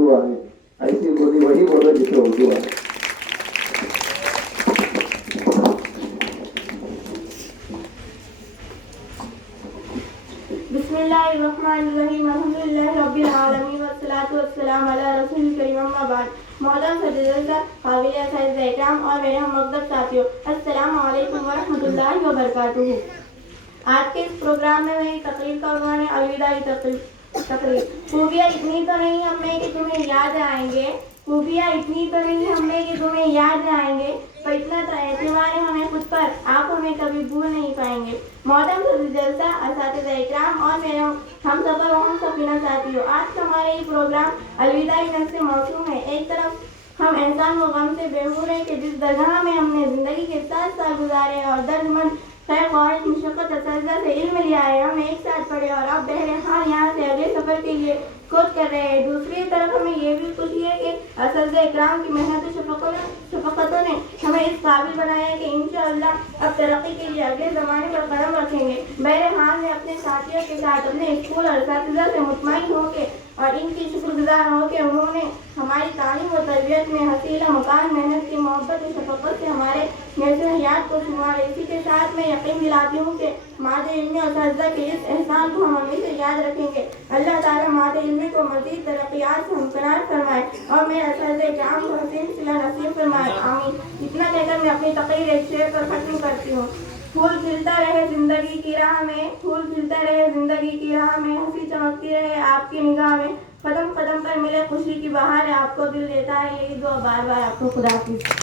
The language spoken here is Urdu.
اردو آئے. ایسی بولی وہی بولو جسے اردو آئے. بسم اللہ الرحمن الرحیم. الحمدللہ رب العالمین والصلاۃ والسلام علی رسول کریم. اما بعد. محترم صدر قابل اساتذہ اکرام اور میرے ہم مقدس ساتھیوں، السلام علیکم ورحمۃ اللہ وبرکاتہ. آج کے اس پروگرام میں میری تقریر کا عنوان ہے الوداعی تقریر. خوبیاں اتنی تو نہیں ہم میں کہ تمہیں یاد آئیں گے، خوبیاں اتنی تو نہیں ہم میں کہ تمہیں یاد آئیں گے، پر اتنا تو اعتبار ہے ہمیں خود پر، آپ ہمیں کبھی بھول نہیں پائیں گے. محترم صدر جلسہ، اساتذہ اکرام اور میرے ہم سفر و ہم سفینہ ساتھیوں، آج کا ہمارا یہ پروگرام الوداعی نفس سے موسوم ہے. ایک طرف ہم احسان و غم سے بےخور ہیں کہ جس درگاہ میں ہم نے زندگی کے 7 سال گزارے اور درد مند خیر خواہش مشقت اساتذہ سے علم لیا ہے، ہم ایک ساتھ پڑھے اور اب بہرحال یہاں سے اگلے سفر کے لیے کوچ کر رہے ہیں. دوسری طرف ہمیں یہ بھی خوشی ہے کہ اساتذہ اکرام کی محنت و شفقتوں نے ہمیں اس قابل بنایا ہے کہ انشاءاللہ اب ترقی کے لیے اگلے زمانے پر قدم رکھیں گے. بہرحال میں اپنے ساتھیوں کے ساتھ اپنے اسکول اور اساتذہ سے مطمئن ہو کے اور ان کی شکر گزار ہو کہ انہوں نے ہماری تعلیم و تربیت میں حصیلہ مکان محنت کی محبت و شفقت سے ہمارے نظر حیات کو شمار. اسی کے ساتھ میں یقین دلاتی ہوں کہ مادہ علمی اور اساتذہ کے اس احسان کو ہم ہمیشہ یاد رکھیں گے. اللہ تعالیٰ مادہ علمی کو مزید ترقیات سے ہمکنار فرمائے اور میرے اساتذہ اکرام کو حسین صلہ نصیب فرمائے. آمین. اتنا کہہ کر میں اپنی تقریر ایک شعر پر ختم کرتی ہوں. پھول کھلتا رہے زندگی کی راہ میں، پھول کھلتا رہے زندگی کی راہ میں، ہنسی چمکتی رہے آپ کی نگاہ میں، قدم قدم پر ملے خوشی کی بہار ہے، آپ کو دل دیتا ہے یہی دعا بار بار. آپ کو خدا حافظ.